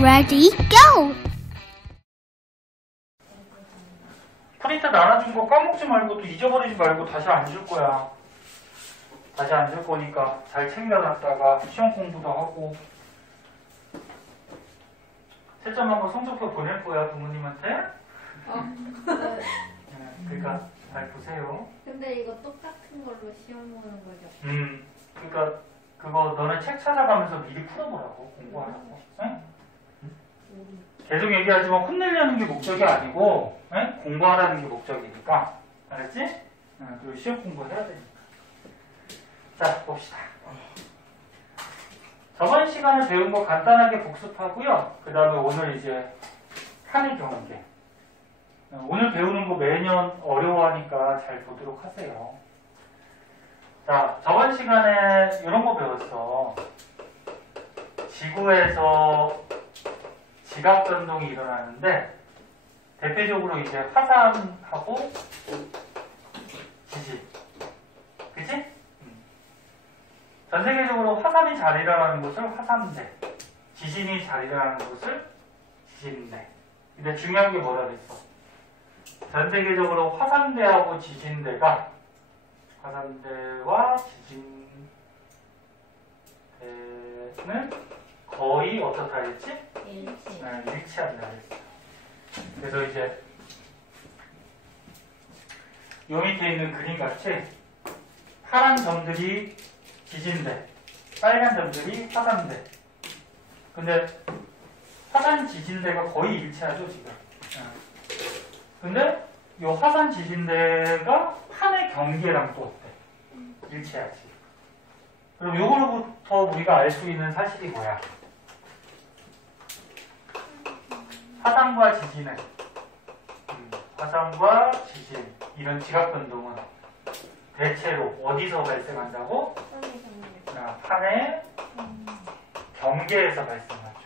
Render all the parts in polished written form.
Ready, go! 프린트 나눠준 거 까먹지 말고 또 잊어버리지 말고 다시 안 줄 거야. 다시 안 줄 거니까 잘 챙겨놨다가 시험 공부도 하고. 채점하고 성적표 보낼 거야, 부모님한테. 네, 그러니까 잘 보세요. 근데 이거 똑같은 걸로 시험 보는 거죠? 그러니까 그거 너네 책 찾아가면서 미리 풀어보라고, 공부하라고. 네? 계속 얘기하지만 혼내려는 게 목적이 아니고 공부하라는 게 목적이니까. 알았지? 그리고 시험 공부해야 되니까. 자, 봅시다. 저번 시간에 배운 거 간단하게 복습하고요. 그 다음에 오늘 이제 판의 경계. 오늘 배우는 거 매년 어려워하니까 잘 보도록 하세요. 자, 저번 시간에 이런 거 배웠어. 지구에서 지각 변동이 일어나는데 대표적으로 이제 화산하고 지진. 그치? 전 세계적으로 화산이 잘 일어나는 곳을 화산대, 지진이 잘 일어나는 곳을 지진대. 근데 중요한 게 뭐라 그랬어? 전 세계적으로 화산대하고 지진대가 화산대와 지진대는 거의 어떻다 했지? 일치한다 했어. 그래서 이제 요 밑에 있는 그림 같이 파란 점들이 지진대, 빨간 점들이 화산대. 근데 화산 지진대가 거의 일치하죠, 지금. 근데 이 화산 지진대가 판의 경계랑 또 어때? 일치하지. 그럼 요거로부터 우리가 알 수 있는 사실이 뭐야? 화산과 지진은 화산과 지진 이런 지각 변동은 대체로 어디서 발생한다고? 판의 경계에서 발생하죠.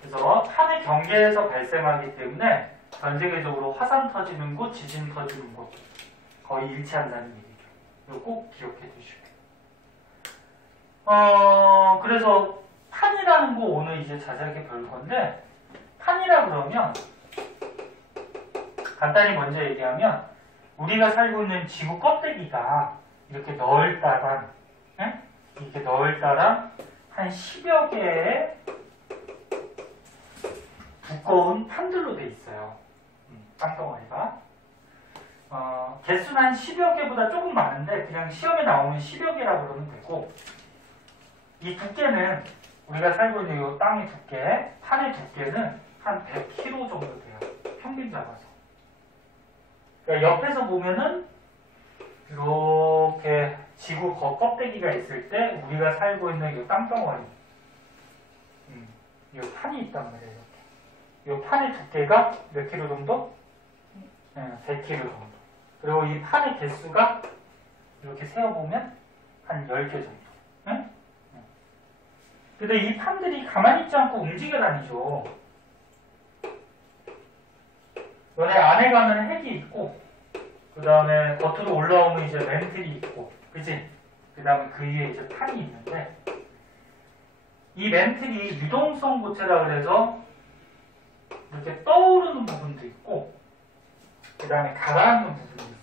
그래서 판의 경계에서 발생하기 때문에 전 세계적으로 화산 터지는 곳, 지진 터지는 곳 거의 일치한다는 얘기죠. 이거 꼭 기억해 두시고. 그래서 판이라는 거 오늘 이제 자세하게 배울 건데, 판이라 그러면 간단히 먼저 얘기하면 우리가 살고 있는 지구 껍데기가 이렇게 넓다란 이렇게 넓다란 한 10여 개의 두꺼운 판들로 돼 있어요. 땅덩어리가. 개수는 한 10여 개보다 조금 많은데 그냥 시험에 나오는 10여 개라고 그러면 되고, 이 두께는 우리가 살고 있는 이 땅의 두께, 판의 두께는 한 100kg 정도 돼요. 평균 잡아서. 그러니까 옆에서 보면은 이렇게 지구 껍데기가 있을 때 우리가 살고 있는 이 땅덩어리, 이 판이 있단 말이에요. 이렇게. 이 판의 두께가 몇 킬로 정도? 100kg 정도. 그리고 이 판의 개수가 이렇게 세어보면 한 10개 정도. 근데 이 판들이 가만히 있지 않고 움직여 다니죠. 너네 안에 가면 핵이 있고, 그 다음에 겉으로 올라오면 이제 멘틀이 있고, 그치? 그 다음에 그 위에 이제 판이 있는데, 이 멘틀이 유동성 고체라 그래서 이렇게 떠오르는 부분도 있고, 그 다음에 가라앉는 부분도 있어요.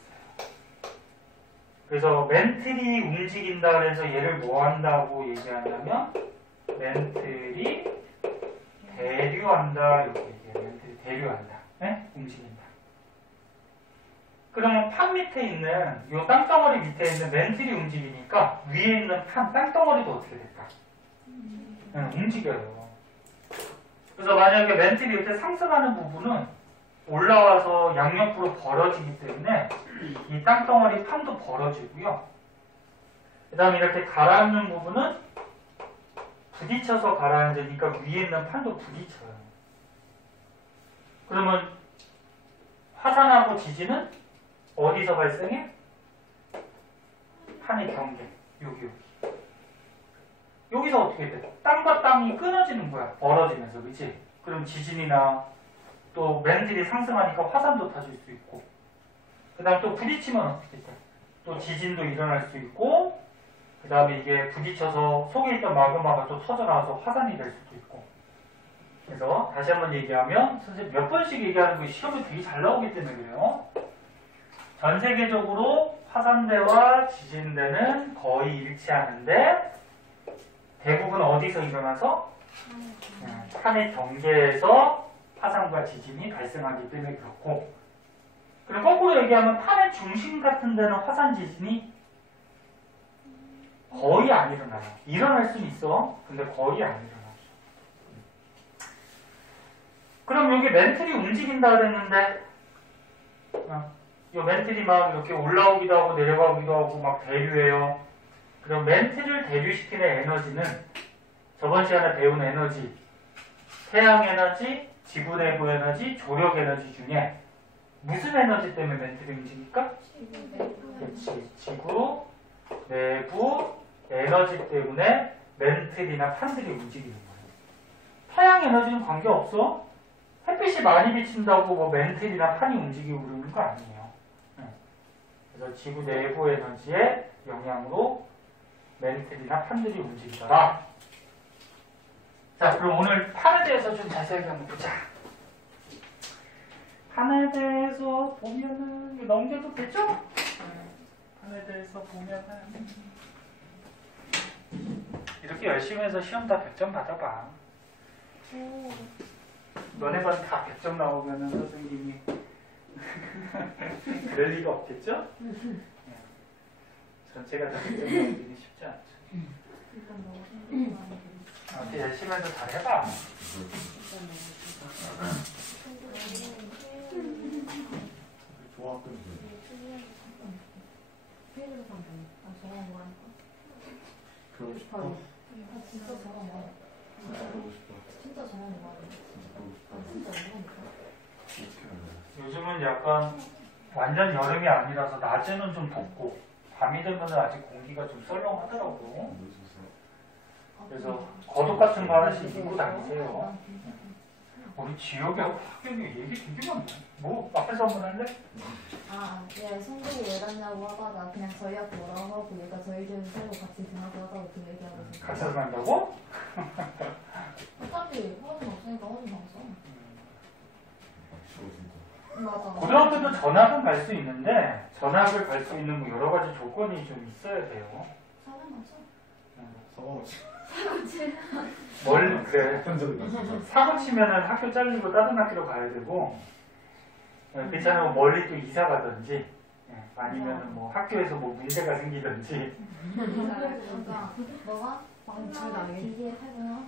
그래서 멘틀이 움직인다 그래서 얘를 뭐 한다고 얘기하냐면, 멘틀이 대류한다 이렇게 얘기해요. 멘틀이 대류한다. 네? 움직인다. 그러면 판 밑에 있는 이 땅덩어리 밑에 있는 멘틀이 움직이니까 위에 있는 판 땅덩어리도 어떻게 될까? 움직여요. 그래서 만약에 멘틀이 이렇게 상승하는 부분은 올라와서 양옆으로 벌어지기 때문에 이 땅덩어리 판도 벌어지고요. 그 다음에 이렇게 가라앉는 부분은 부딪혀서 가라앉으니까 위에 있는 판도 부딪혀요. 그러면 화산하고 지진은 어디서 발생해? 판의 경계. 여기. 여기서 어떻게 돼? 땅과 땅이 끊어지는 거야. 벌어지면서. 그치? 그럼 지진이나 또 멘틀이 상승하니까 화산도 터질 수 있고, 그 다음 또 부딪히면 어떻게 돼? 또 지진도 일어날 수 있고, 그 다음에 이게 부딪혀서 속에 있던 마그마가 또 터져나와서 화산이 될 수도 있고. 그래서 다시 한번 얘기하면 선생님 몇 번씩 얘기하는 거 시험에 되게 잘 나오기 때문에 그래요. 전 세계적으로 화산대와 지진대는 거의 일치하는데 대부분 어디서 일어나서? 탄의 경계에서 화산과 지진이 발생하기 때문에 그렇고, 그리고 거꾸로 얘기하면 탄의 중심 같은 데는 화산 지진이 거의 안 일어나요. 일어날 수는 있어. 근데 거의 안 일어나요. 그럼 여기 멘틀이 움직인다 그랬는데 이 멘틀이 막 이렇게 올라오기도 하고 내려가기도 하고 막 대류해요. 그럼 멘틀을 대류시키는 에너지는 저번 시간에 배운 에너지, 태양 에너지, 지구 내부 에너지, 조력 에너지 중에 무슨 에너지 때문에 멘틀이 움직일까? 그렇지. 지구 내부 에너지 때문에 멘틀이나 판들이 움직이는 거예요. 태양 에너지는 관계없어. 햇빛이 많이 비친다고 뭐 멘틀이나 판이 움직이고 그러는 거 아니에요. 그래서 지구 내부 에너지의 영향으로 멘틀이나 판들이 움직이더라. 자, 그럼 오늘 판에 대해서 좀 자세하게 한번 보자. 판에 대해서 보면은 이거 넘겨도 되죠? 판에 대해서 보면은 이렇게 열심히 해서 시험 다 100점 받아봐. 너네만 다 100점 나오면은 선생님이 그럴 리가 없겠죠? 전체가 다 100점 나오기는 쉽지 않죠. 열심히 해서 잘 해봐. 요즘은 약간 완전 여름이 아니라서 낮에는 좀 덥고 밤이 되면 아직 공기가 좀 썰렁하더라고. 그래서 겉옷 같은 거 하나씩 입고 다니세요. 우리 지역하고 학교에 얘기 되게 많네. 뭐 앞에서 한번 할래? 얘 성적이 왜 갔냐고 하다가 그냥 저희 학교 오라고 하고 얘가 저희 집 살고 같이 지나고 하다가 그 얘기하고 있어요. 같이 산다고? 어차피 허은 없으니까 허은 없어. 맞아. 고등학교도 전학은 갈 수 있는데 전학을 갈 수 있는 뭐 여러 가지 조건이 좀 있어야 돼요. 뭘 그래? 사고 치면은 학교 잘리고 다른 학교로 가야 되고, 괜찮으면 멀리 또 이사 가든지, 아니면은 뭐 학교에서 뭐 문제가 생기든지. 너가 기계 해보나?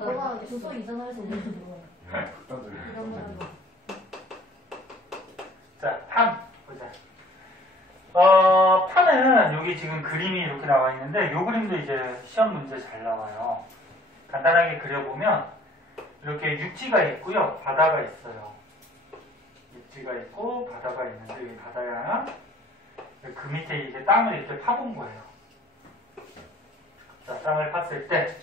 너가 주소 이전해서 우리 집으로 이런 거 해봐. 자, 판 보자. 판은 여기 지금 그림이 이렇게 나와 있는데, 이 그림도 이제 시험 문제 잘 나와요. 간단하게 그려보면 이렇게 육지가 있고요, 바다가 있어요. 육지가 있고 바다가 있는데, 여기 바다야. 그 밑에 이제 땅을 이렇게 파본 거예요. 자, 땅을 팠을 때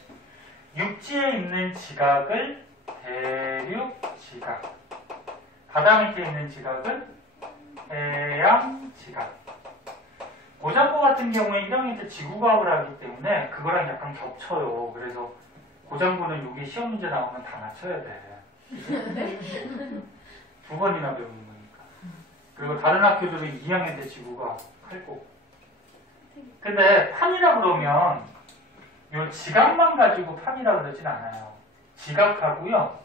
육지에 있는 지각을 대륙 지각, 바다 밑에 있는 지각은 해양 지각. 고장고 같은 경우에 1학년 때 지구과학을 하기 때문에 그거랑 약간 겹쳐요. 그래서 고장고는 여기 시험 문제 나오면 다 맞춰야 돼. 두 번이나 배우는 거니까. 그리고 다른 학교들은 2학년 때 지구과학 할 거고. 근데 판이라 그러면 요 지각만 가지고 판이라 그러진 않아요. 지각하고요,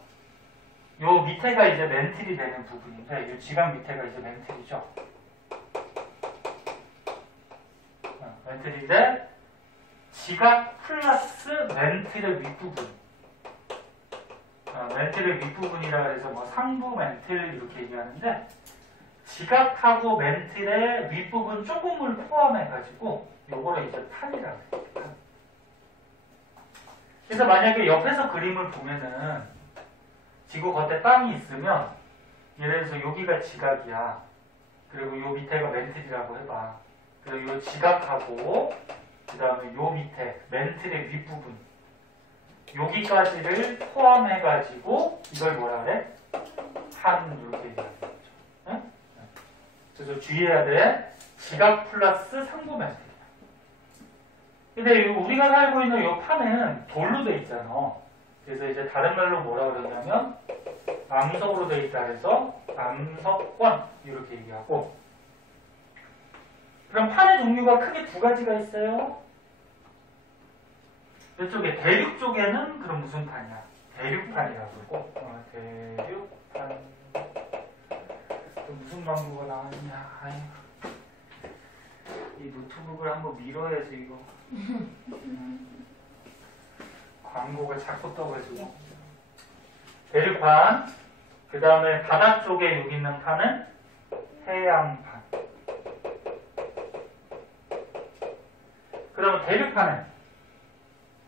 요 밑에가 이제 멘틀이 되는 부분인데, 요 지각 밑에가 이제 멘틀이죠. 멘틀인데 지각 플러스 멘틀의 윗부분, 멘틀의 윗부분이라 해서 뭐 상부 멘틀 이렇게 얘기하는데, 지각하고 멘틀의 윗부분 조금을 포함해 가지고 요거를 이제 판이라고 해요. 그래서 만약에 옆에서 그림을 보면은 지구 겉에 땅이 있으면, 예를 들어서 여기가 지각이야. 그리고 요 밑에가 멘틀이라고 해봐. 그리고 요 지각하고 그 다음에 요 밑에 멘틀의 윗부분, 여기까지를 포함해 가지고 이걸 뭐라 그래? 판, 이렇게 얘기하는 거죠. 응? 그래서 주의해야 돼. 지각 플러스 상부 멘틀이야. 근데 우리가 살고 있는 이 판은 돌로 돼 있잖아. 그래서 이제 다른 말로 뭐라 그러냐면 암석으로 돼 있다 그래서 암석권 이렇게 얘기하고. 그럼 판의 종류가 크게 두 가지가 있어요. 이쪽에 대륙 쪽에는 그럼 무슨 판이야? 대륙판이라고 그러고 대륙판 또 무슨 광고가 나왔냐? 아유. 이 노트북을 한번 밀어야지 이거. 광고가 자꾸 떠가지고. 대륙판. 그 다음에 바다 쪽에 여기 있는 판은 해양판. 그 다음에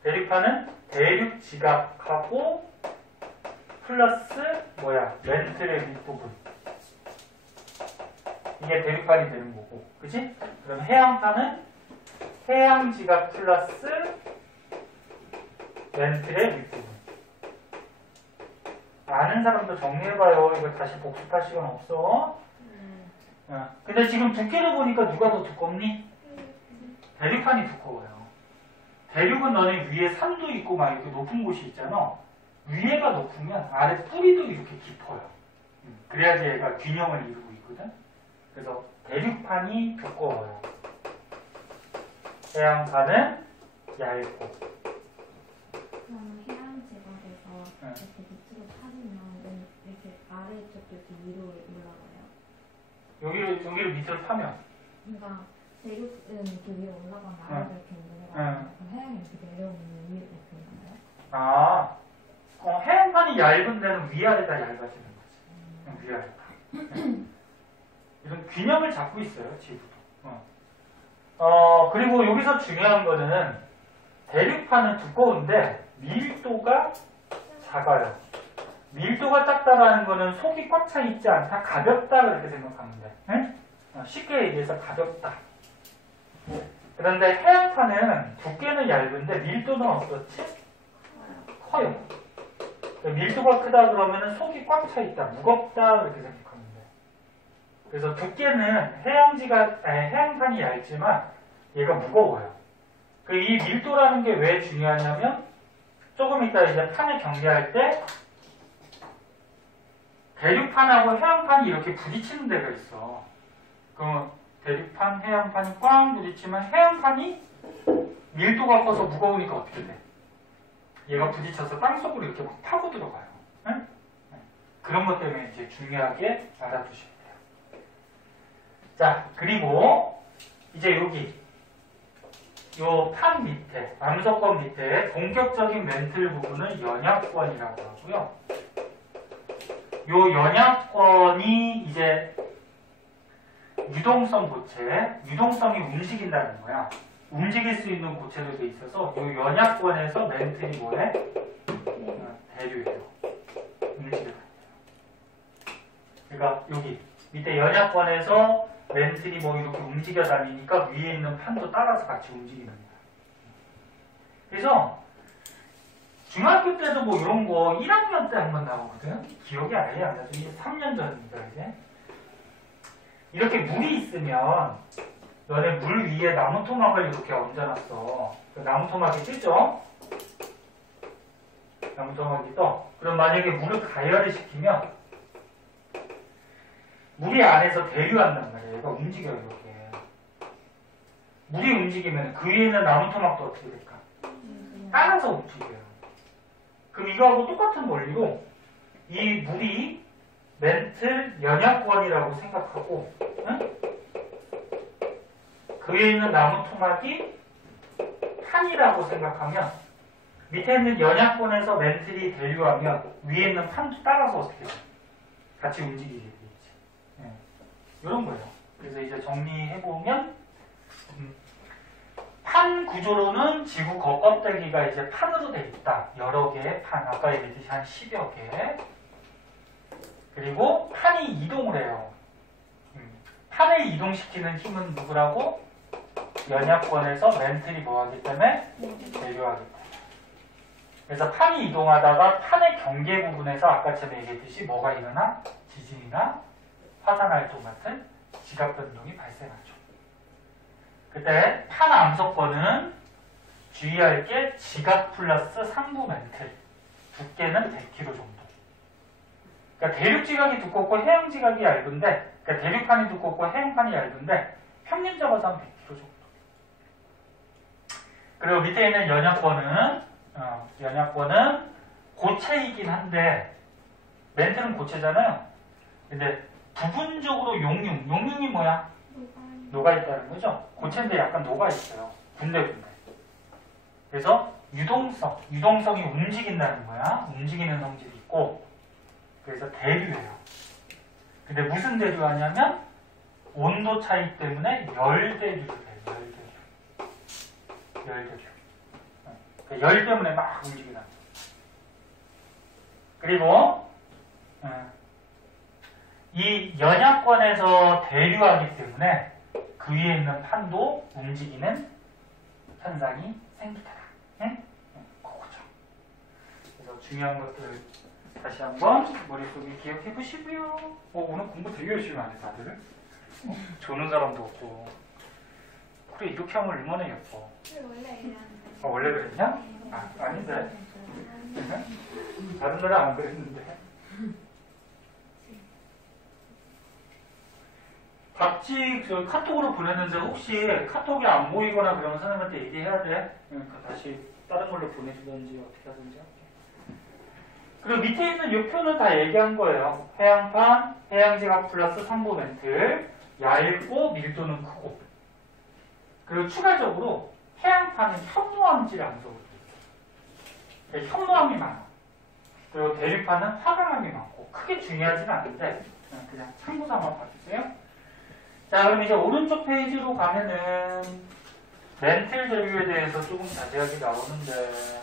대륙판은 대륙 지각하고 플러스 뭐야? 멘틀의 윗부분. 이게 대륙판이 되는 거고. 그치? 그럼 해양판은 해양 지각 플러스 멘틀의 윗부분. 아는 사람도 정리해봐요. 이거 다시 복습할 시간 없어. 근데 지금 두께를 보니까 누가 더 두껍니? 대륙판이 두꺼워요. 대륙은 너네 위에 산도 있고 막 이렇게 높은 곳이 있잖아. 위에가 높으면 아래 뿌리도 이렇게 깊어요. 그래야지 얘가 균형을 이루고 있거든. 그래서 대륙판이 두꺼워요. 해양판은 얇고. 그럼 해양 지각에서 이렇게 밑으로 파면 이렇게 아래쪽도 이렇게 위로 올라가요? 여기를 밑으로 파면. 그러니까 대륙은 이렇게 위로 올라가면 아래가 이렇게 내려가요. 그럼 해양이 이렇게 내려오면 위로 이렇게 올라가요? 해양판이 얇은 데는 위아래가 얇아지는 거지. 위아래가. 이런 균형을 잡고 있어요, 지구도. 그리고 여기서 중요한 거는 대륙판은 두꺼운데 밀도가 작아요. 밀도가 작다라는 거는 속이 꽉 차 있지 않다, 가볍다 그렇게 생각하면 돼. 응? 쉽게 얘기해서 가볍다. 그런데 해양판은 두께는 얇은데 밀도는 어떻지? 커요. 밀도가 크다 그러면 속이 꽉 차 있다, 무겁다 그렇게 생각하면 돼. 그래서 두께는 해양판이 얇지만 얘가 무거워요. 이 밀도라는 게 왜 중요하냐면 조금 이따 이제 판을 경계할 때 대륙판하고 해양판이 이렇게 부딪히는 데가 있어. 그럼 대륙판, 해양판이 꽝 부딪히면 해양판이 밀도가 커서 무거우니까 어떻게 돼? 얘가 부딪혀서 땅속으로 이렇게 막 파고 들어가요. 응? 그런 것 때문에 이제 중요하게 알아두시면 돼요. 자, 그리고 이제 여기 요 판 밑에, 암석권 밑에 본격적인 멘틀 부분을 연약권이라고 하고요. 요 연약권이 이제 유동성 고체, 유동성이 움직인다는 거야. 움직일 수 있는 고체로 돼 있어서 요 연약권에서 멘틀이 뭐해? 대류예요. 움직여요. 그러니까 여기 밑에 연약권에서 멘틀이 뭐 이렇게 움직여 다니니까 위에 있는 판도 따라서 같이 움직이는 거야. 그래서 중학교 때도 뭐 이런 거 1학년 때 한 번 나오거든. 기억이 아예 안 나죠. 이제 3년 전입니다. 이제 이렇게 물이 있으면 너네 물 위에 나무 토막을 이렇게 얹어놨어. 그 나무 토막이 뜨죠? 나무 토막이 떠. 그럼 만약에 물을 가열을 시키면 물이 안에서 대류한단 말이에요. 얘가 움직여요, 이렇게. 물이 움직이면 그 위에 있는 나무 토막도 어떻게 될까? 따라서 움직여요. 그럼 이거하고 똑같은 원리로 이 물이 멘틀 연약권이라고 생각하고, 응? 그 위에 있는 나무 토막이 판이라고 생각하면 밑에 있는 연약권에서 멘틀이 대류하면 위에 있는 판도 따라서 어떻게 돼? 같이 움직이게 돼 있지. 네. 이런 거예요. 그래서 이제 정리해보면 판 구조로는 지구 겉껍데기가 이제 판으로 돼 있다. 여러 개의 판. 아까 얘기했듯이 한 10여 개. 그리고 판이 이동을 해요. 판을 이동시키는 힘은 누구라고? 연약권에서 멘틀이 뭐하기 때문에? 대류하기 때문에. 그래서 판이 이동하다가 판의 경계 부분에서 아까처럼 얘기했듯이 뭐가 일어나? 지진이나 화산활동 같은 지각 변동이 발생하죠. 그때 판 암석권은 주의할 게 지각 플러스 상부 멘틀. 두께는 100km 정도. 그러니까 대륙 지각이 두껍고 해양 지각이 얇은데, 그러니까 대륙판이 두껍고 해양판이 얇은데 평균 잡아서 한 100km 정도. 그리고 밑에 있는 연약권은 고체이긴 한데 멘틀은 고체잖아요. 근데 부분적으로 용융이 뭐야? 녹아있다는 거죠. 고체인데 약간 녹아있어요. 군데군데. 그래서 유동성이 움직인다는 거야. 움직이는 성질이 있고, 그래서 대류예요. 근데 무슨 대류하냐면 온도 차이 때문에 열대류를 해요. 열대류. 그러니까 열 때문에 막 움직이는 거예요. 그리고 이 연약권에서 대류하기 때문에 그 위에 있는 판도 움직이는 현상이 생기더라. 응? 그거죠. 그래서 중요한 것들 다시 한번 머릿속에 기억해 보시고요. 오늘 공부 되게 열심히 하네 다들. 조는 사람도 없고. 그래 이렇게 하면 얼마나 예뻐. 원래 이런 원래 그랬냐? 아닌데. 다른 데는 안 그랬는데. 답지 카톡으로 보냈는데 혹시 카톡이 안 보이거나 그러면 선생님한테 얘기해야 돼. 그러니까 다시 다른 걸로 보내주든지 어떻게 하든지 할게. 그리고 밑에 있는 이 표는 다 얘기한 거예요. 해양판, 해양지각 플러스 상부 멘틀, 얇고 밀도는 크고. 그리고 추가적으로 해양판은 현무암질 암석으로 돼 있어요. 현무암이 많아. 그리고 대륙판은 화강암이 많고 크게 중요하지는 않은데 그냥 참고 삼아 봐주세요. 자, 그럼 이제 오른쪽 페이지로 가면은 멘틀 대류에 대해서 조금 자세하게 나오는데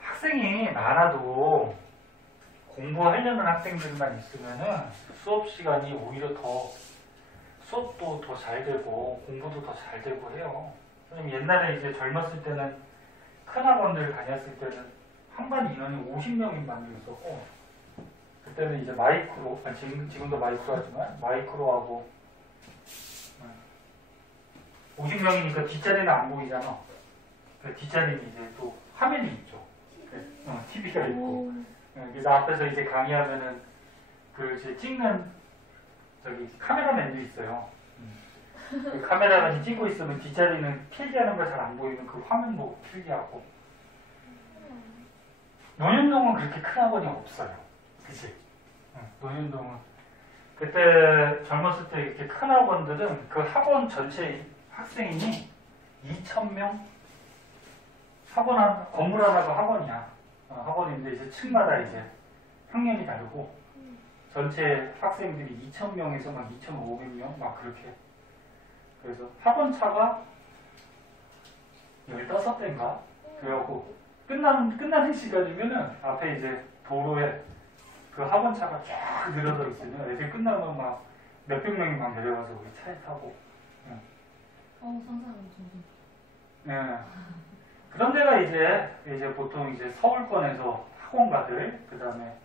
학생이 많아도 공부하려는 학생들만 있으면은 수업 시간이 오히려 수업도 더 잘 되고 공부도 더 잘 되고 해요. 선생님 옛날에 이제 젊었을 때는 큰 학원들 다녔을 때는 한 반 인원이 50명인 반도 있었고 그때는 이제 마이크로 지금도 마이크로 하지만 마이크로하고 50명이니까 뒷자리는 안 보이잖아. 뒷자리는 이제 또 화면이 있죠. TV가 있고. 그래서 앞에서 이제 강의하면은 그 이제 찍는 저기 카메라맨도 있어요. 그 카메라맨이 찍고 있으면 뒷자리는 필기하는 거 잘 안 보이면 그 화면 보고 필기하고. 논현동은 그렇게 큰 학원이 없어요. 그치? 논현동은 그때 젊었을 때 이렇게 큰 학원들은 그 학원 전체 학생이 2,000명? 건물 하나가 학원이야. 학원인데 이제 층마다 이제 학년이 다르고 전체 학생들이 2,000명에서 막 2,500명 막 그렇게. 그래서 학원 차가 15대인가? 그래갖고 끝나는 시간이면은 앞에 이제 도로에 그 학원 차가 쫙 늘어져 있으면 애들 끝나면 막 몇백 명이 막 내려가서 우리 차에 타고. 상상은 좀. 네. 그런 데가 이제 보통 이제 서울권에서 학원가들, 그 다음에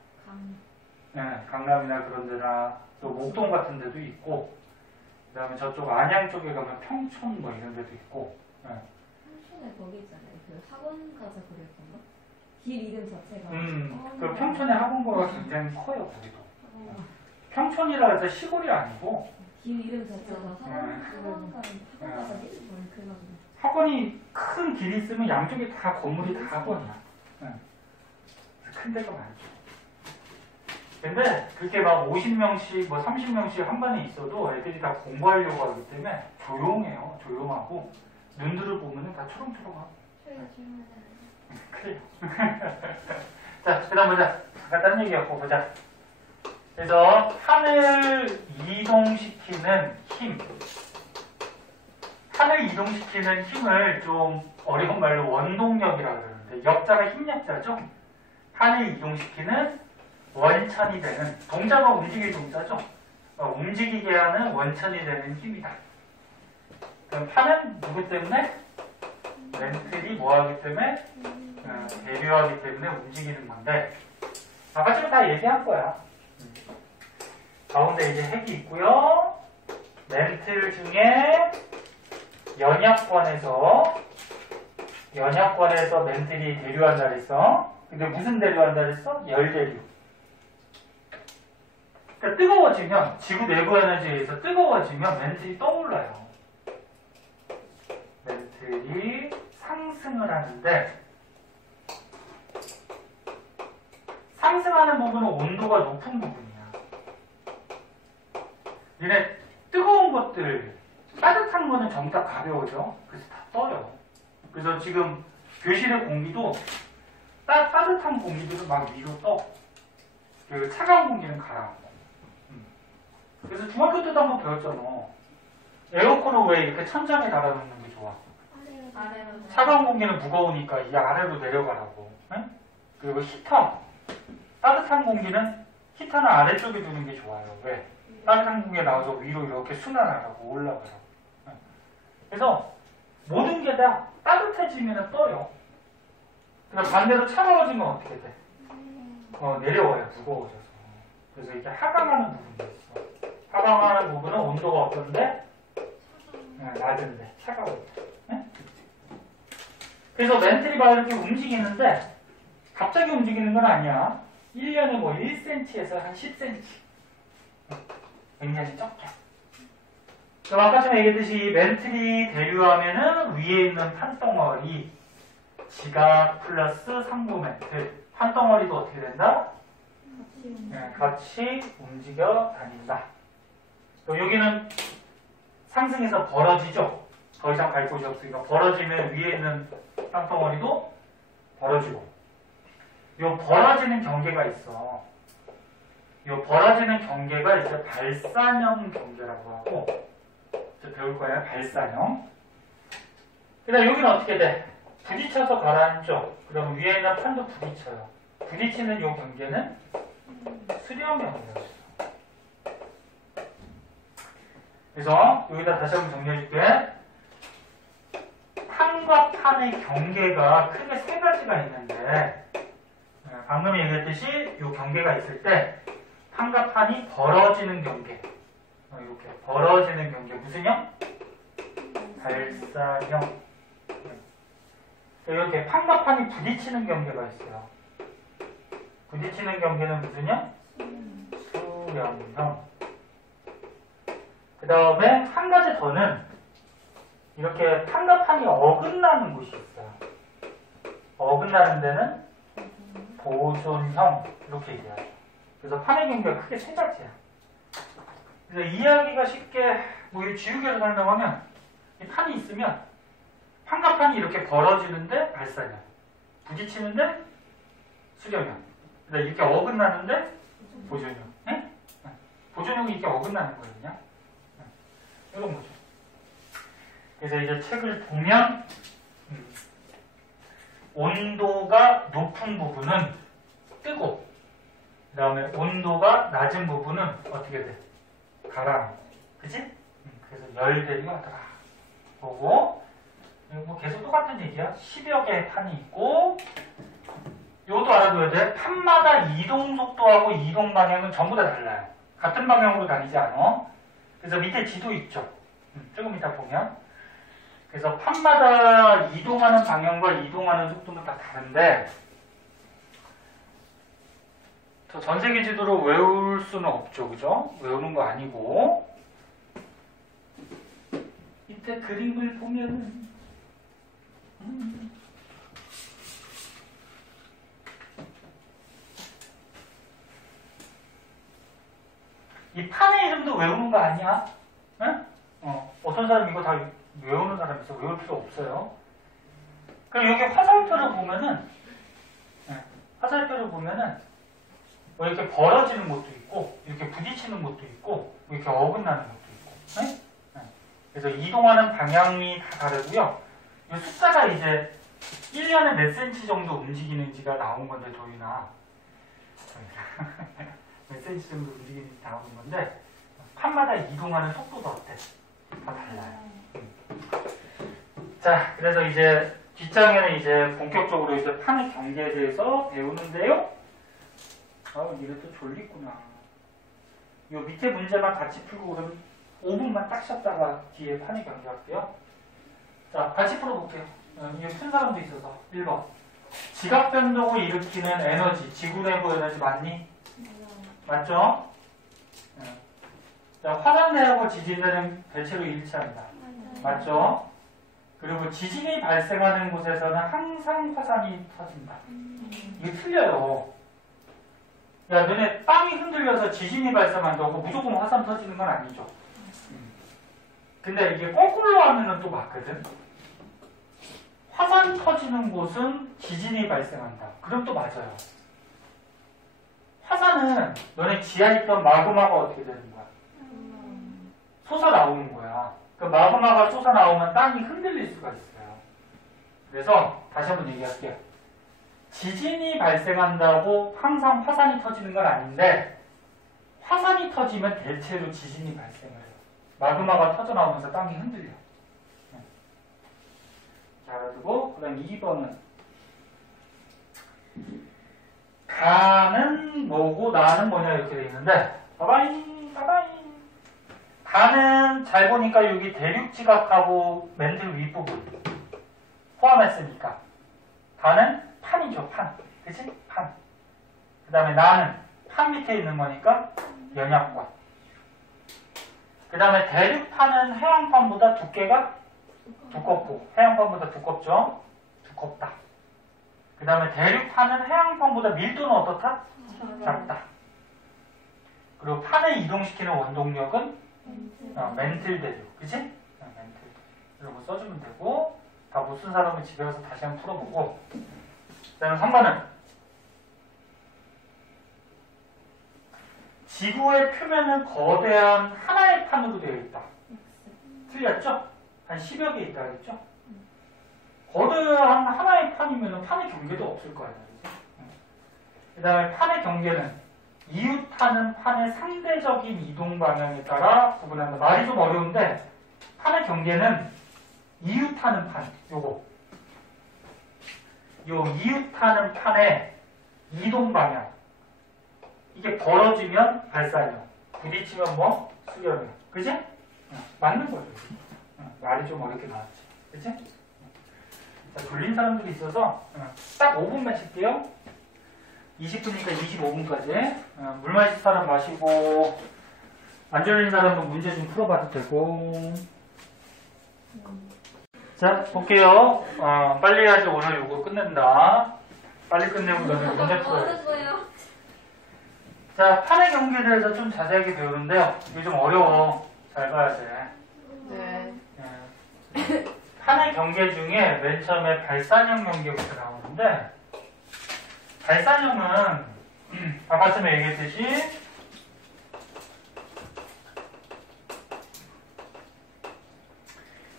강남이나 그런 데나 또 목동 같은 데도 있고, 그 다음에 저쪽 안양 쪽에 가면 평촌 뭐 이런 데도 있고. 평촌에 거기 있잖아요. 그 학원 가자 그럴 건가? 길 이름 자체가. 그 평촌의 학원가가 굉장히 커요, 거기도. 평촌이라 해서 시골이 아니고. 길 이름 자체가 학원 가자니? 그래가지고. 학원이 큰 길이 있으면 양쪽에 다 건물이 다 학원이야. 큰 데가 많죠. 근데 그렇게 막 50명씩, 뭐 30명씩 한 반에 있어도 애들이 다 공부하려고 하기 때문에 조용해요. 조용하고 눈들을 보면 다 초롱초롱하고. 그래요. 자, 그 다음 보자. 잠깐 딴 얘기하고 보자. 그래서 판을 이동시키는 힘. 판을 이동시키는 힘을 좀 어려운 말로 원동력이라고 그러는데 역자가 힘력자죠. 판을 이동시키는 원천이 되는 동자가 움직일 동자죠. 움직이게 하는 원천이 되는 힘이다. 그럼 판은 누구 때문에? 멘틀이 뭐하기 때문에 대류하기 때문에 움직이는 건데 아까 지금 다 얘기한 거야. 가운데 이제 핵이 있고요. 멘틀 중에 연약권에서 멘틀이 대류한다 그랬어. 근데 무슨 대류한다 그랬어? 열대류. 그러니까 뜨거워지면 지구 내부 에너지에 의해서 뜨거워지면 멘틀이 떠올라요. 멘틀이 상승을 하는데 상승하는 부분은 온도가 높은 부분이야. 얘네 뜨거운 것들, 따뜻한 거는 전부 다 가벼워져. 그래서 다 떠요. 그래서 지금 교실의 공기도 따뜻한 공기들은 막 위로 떠. 그리고 차가운 공기는 가라앉고. 그래서 중학교 때도 한번 배웠잖아. 에어컨을 왜 이렇게 천장에 달아놓는 게 좋아? 아래로 차가운 공기는 무거우니까 이 아래로 내려가라고. 응? 그리고 히터. 따뜻한 공기는 히터는 아래쪽에 두는 게 좋아요. 왜? 따뜻한 공기가 나와서 위로 이렇게 순환하라고 올라가라고. 응. 그래서 모든 게 다 따뜻해지면 떠요. 그러니까 반대로 차가워지면 어떻게 돼? 내려와요. 무거워져서. 그래서 이렇게 하강하는 부분이 있어. 하강하는 부분은 온도가 어떤데? 낮은데, 차가운데. 네? 그래서 멘틀이 막 이렇게 움직이는데 갑자기 움직이는 건 아니야. 1년에 뭐 1cm에서 한 10cm. 굉장히 적게. 그럼 아까 전에 얘기했듯이 멘틀이 대류하면은 위에 있는 판덩어리 지각 플러스 상부 멘틀 판덩어리도 어떻게 된다? 같이 움직여 다닌다. 여기는 상승해서 벌어지죠. 더 이상 갈 곳이 없으니까 벌어지면 위에 있는 땅덩어리도 벌어지고 요 벌어지는 경계가 있어. 요 벌어지는 경계가 이제 발산형 경계라고 하고 이제 배울 거예요. 발산형. 그다음 여기는 어떻게 돼? 부딪혀서 가라앉죠. 그럼 위에 있는 판도 부딪혀요. 부딪히는 요 경계는 수렴형이었어. 그래서 여기다 다시 한번 정리해줄게. 판과 판의 경계가 크게 세 가지가 있는데 방금 얘기했듯이 이 경계가 있을 때 판과 판이 벌어지는 경계. 이렇게 벌어지는 경계 무슨 형? 발사형. 이렇게 판과 판이 부딪히는 경계가 있어요. 부딪히는 경계는 무슨 형? 수렴형. 그 다음에 한 가지 더는 이렇게 판과 판이 어긋나는 곳이 있어요. 어긋나는 데는 보존형 이렇게 얘기하죠. 그래서 판의 경계가 크게 세 가지야. 그래서 이해하기가 쉽게 뭐 지우개로 설명하면 이 판이 있으면 판과 판이 이렇게 벌어지는데 발사형, 부딪히는데 수렴형, 그다음에 이렇게 어긋나는데 보존형. 네? 보존형이 이렇게 어긋나는 거거든요. 이런 거죠. 그래서 이제 책을 보면 온도가 높은 부분은 뜨고 그 다음에 온도가 낮은 부분은 어떻게 돼? 가라앉고. 그치? 그래서 열대류가 하더라. 보고 뭐 계속 똑같은 얘기야. 10여 개의 판이 있고 이것도 알아둬야 돼. 판마다 이동 속도하고 이동 방향은 전부 다 달라요. 같은 방향으로 다니지 않아. 그래서 밑에 지도 있죠. 조금 이따 보면. 그래서 판마다 이동하는 방향과 이동하는 속도는 다 다른데 전 세계 지도로 외울 수는 없죠. 그죠? 외우는 거 아니고 밑에 그림을 보면 이 판의 이름도 외우는 거 아니야? 응? 어떤 사람 이거 다 외우는 사람 있어. 외울 필요 없어요. 그럼 여기 화살표를 보면은 뭐 이렇게 벌어지는 것도 있고 이렇게 부딪히는 것도 있고 이렇게 어긋나는 것도 있고. 네? 그래서 이동하는 방향이 다 다르고요. 이 숫자가 이제 1년에 몇 센치 정도 움직이는지가 나온 건데 도윤아 몇 센치 정도 움직이는지 나오는 건데 판마다 이동하는 속도도 어때? 다 달라요. 자, 그래서 이제 뒷장에는 이제 본격적으로 이제 판의 경계에 대해서 배우는데요. 이래도 졸리구나. 요 밑에 문제만 같이 풀고 그러면 5분만 딱 쉬었다가 뒤에 판의 경계 할게요. 자, 같이 풀어볼게요. 이게 푼 사람도 있어서. 1번. 지각 변동을 일으키는 에너지, 지구 내부 에너지 맞니? 맞죠? 자, 화산 내하고 지진대는 대체로 일치합니다. 맞죠? 그리고 지진이 발생하는 곳에서는 항상 화산이 터진다. 이게 틀려요. 야, 너네 땅이 흔들려서 지진이 발생한다고 무조건 화산 터지는 건 아니죠. 근데 이게 거꾸로 하면은 또 맞거든. 화산 터지는 곳은 지진이 발생한다. 그럼 또 맞아요. 화산은 너네 지하에 있던 마그마가 어떻게 되는 거야? 솟아나오는 거야. 그 마그마가 솟아나오면 땅이 흔들릴 수가 있어요. 그래서 다시 한번 얘기할게요. 지진이 발생한다고 항상 화산이 터지는 건 아닌데 화산이 터지면 대체로 지진이 발생을 해요. 마그마가 터져나오면서 땅이 흔들려. 자, 알아두고 그 다음 2번은 가는 뭐고 나는 뭐냐 이렇게 돼 있는데 바바잉 바바잉. 가는 잘 보니까 여기 대륙지각하고 맨들 윗부분 포함했으니까 가는 판이죠. 판. 그치? 판. 그 다음에 나는 판 밑에 있는 거니까 연약관. 그 다음에 대륙판은 해양판보다 두께가 두껍고 해양판보다 두껍죠? 두껍다. 그 다음에 대륙판은 해양판보다 밀도는 어떻다? 작다. 그리고 판을 이동시키는 원동력은 멘틀 대륙. 그치? 멘틀. 이런 거 써주면 되고 다 못 쓴 사람은 집에 가서 다시 한번 풀어보고 그 다음에 3번은 지구의 표면은 거대한 하나의 판으로 되어 있다. 틀렸죠? 한 10여 개 있다 그랬죠? 거대한 하나의 판이면 판의 경계도 없을 거예요. 그 다음에 판의 경계는 이웃하는 판의 상대적인 이동 방향에 따라 구분한다. 말이 좀 어려운데 판의 경계는 이웃하는 판, 요거 요 이웃하는 판의 이동 방향 이게 벌어지면 발산형, 부딪히면 뭐? 수렴형. 그지? 맞는 거죠. 말이 좀 어렵게 나왔지. 그치? 자, 돌린 사람들이 있어서 딱 5분만 쉴게요. 20분이니까 25분까지. 물 마실 사람 마시고 안 졸린 사람은 문제 좀 풀어봐도 되고. 자, 볼게요. 빨리 해야지 오늘 요거 끝낸다. 빨리 끝내고 너는 문제 풀어요. 자, 판의 경계에 대해서 좀 자세하게 배우는데요. 이게 좀 어려워. 잘 봐야 돼. 네. 판의 경계 중에 맨 처음에 발산형 경계부터 나오는데 발산형은 아까 전에 얘기했듯이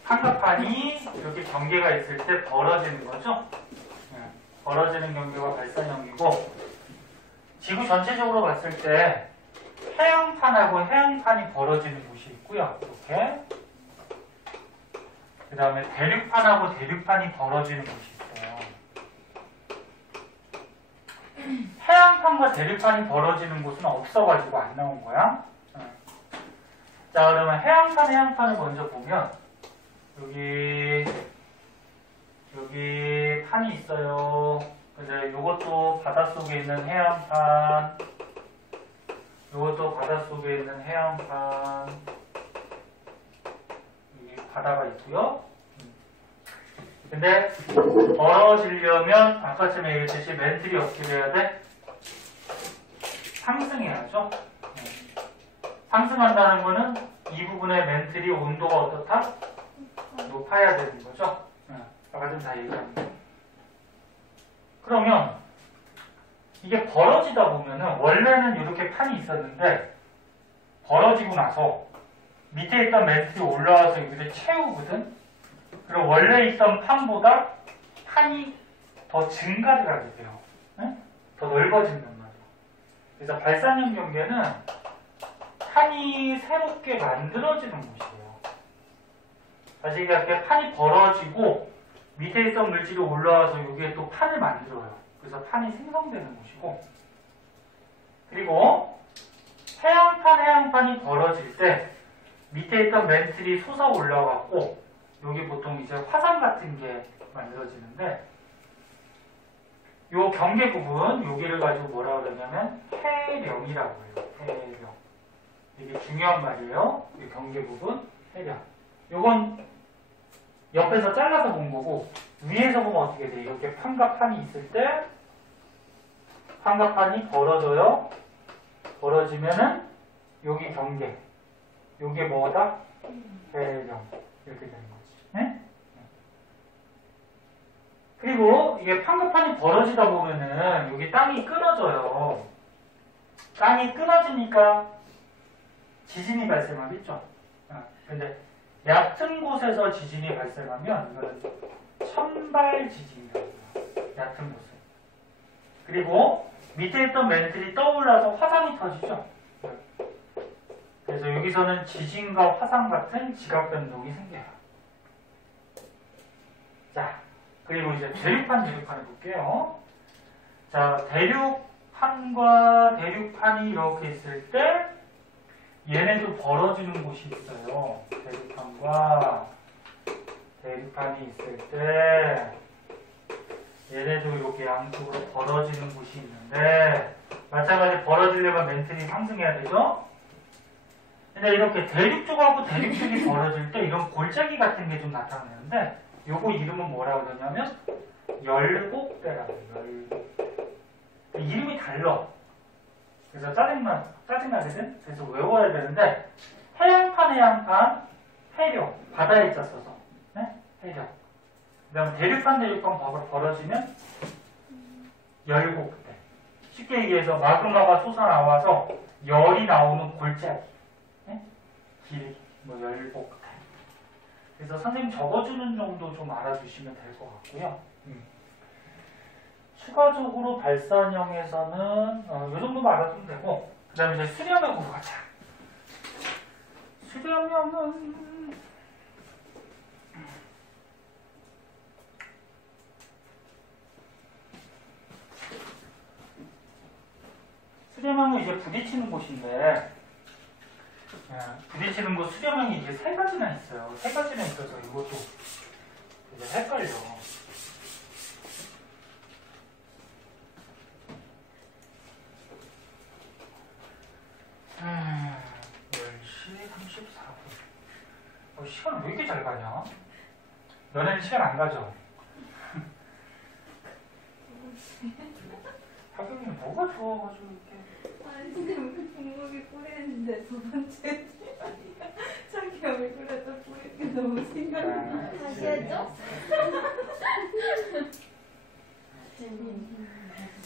한가판이 이렇게 경계가 있을 때 벌어지는 거죠. 벌어지는 경계가 발산형이고 지구 전체적으로 봤을 때 해양판하고 해양판이 벌어지는 곳이 있고요. 이렇게 그 다음에 대륙판하고 대륙판이 벌어지는 곳이 있어요. 해양판과 대륙판이 벌어지는 곳은 없어가지고 안 나온 거야. 자, 그러면 해양판을 먼저 보면 여기 판이 있어요. 근데 이것도 바닷속에 있는 해양판, 이것도 바닷속에 있는 해양판, 이 바다가 있고요. 근데 벌어지려면 아까처럼 얘기했듯이 멘틀이 어떻게 돼야 돼? 상승해야죠. 상승한다는 거는 이 부분의 멘틀이 온도가 어떻다? 높아야 되는 거죠. 아까 좀 다 얘기한 거. 그러면 이게 벌어지다 보면은 원래는 이렇게 판이 있었는데 벌어지고 나서 밑에 있던 멘틀이 올라와서 여기를 채우거든. 그럼 원래 있던 판보다 판이 더 증가를 하게 돼요. 더 넓어진단 말이에요. 그래서 발산형 경계는 판이 새롭게 만들어지는 곳이에요. 다시 얘기할게. 판이 벌어지고 밑에 있던 물질이 올라와서 여기에 또 판을 만들어요. 그래서 판이 생성되는 곳이고, 그리고 해양판이 벌어질 때 밑에 있던 멘틀이 솟아 올라가고 여기 보통 이제 화산 같은 게 만들어지는데 요 경계 부분 여기를 가지고 뭐라 그러냐면 해령이라고 해요. 해령. 이게 중요한 말이에요. 이 경계 부분 해령. 요건 옆에서 잘라서 본 거고 위에서 보면 어떻게 돼? 이렇게 판과 판이 있을 때 판과 판이 벌어져요. 벌어지면은 여기 경계. 요게 뭐다? 해령. 이렇게 되는 거지. 네? 그리고 이게 판과 판이 벌어지다 보면은 여기 땅이 끊어져요. 땅이 끊어지니까 지진이 발생하겠죠. 근데 얕은 곳에서 지진이 발생하면 이거는 천발 지진이라고 해요. 얕은 곳에. 그리고 밑에 있던 멘틀이 떠올라서 화산이 터지죠. 그래서 여기서는 지진과 화산 같은 지각 변동이 생겨요. 자, 그리고 이제 대륙판을 볼게요. 자, 대륙판과 대륙판이 이렇게 있을 때 얘네도 벌어지는 곳이 있어요. 대륙판과 대륙판이 있을 때 얘네도 이렇게 양쪽으로 벌어지는 곳이 있는데 마찬가지로 벌어지려면 멘틀이 상승해야 되죠. 근데 이렇게 대륙 쪽하고 대륙 쪽이 벌어질 때 이런 골짜기 같은 게 좀 나타나는데 요거 이름은 뭐라고 그러냐면 열곡대라고 해요. 열곡대. 이름이 달라. 그래서 짜증나거든? 그래서 외워야 되는데 해양판, 해령, 바다에 있자 써서 네? 해령. 그 다음에 대륙판 벌어지면 열곡대. 쉽게 얘기해서 마그마가 솟아나와서 열이 나오는 골짜기. 네? 길, 뭐 열곡대. 그래서 선생님 적어주는 정도 좀 알아주시면 될 것 같고요. 추가적으로 발산형에서는 이 정도만 알아두면 되고 그 다음에 이제 수렴형으로 가자. 수렴형은 이제 부딪히는 곳인데 부딪히는 곳 수렴형이 이제 세 가지나 있어요. 세 가지나 있어서 이것도 이제 헷갈려. 10시 34분. 시간 왜 이렇게 잘 가냐? 너네는 시간 안 가죠? 하경이 뭐가 좋아가지고 이렇게. 아니 근데 우리 종목이 뿌리는데 두 번째 자기 얼굴에다 뿌리는 게 너무 생각나. 다시 해줘?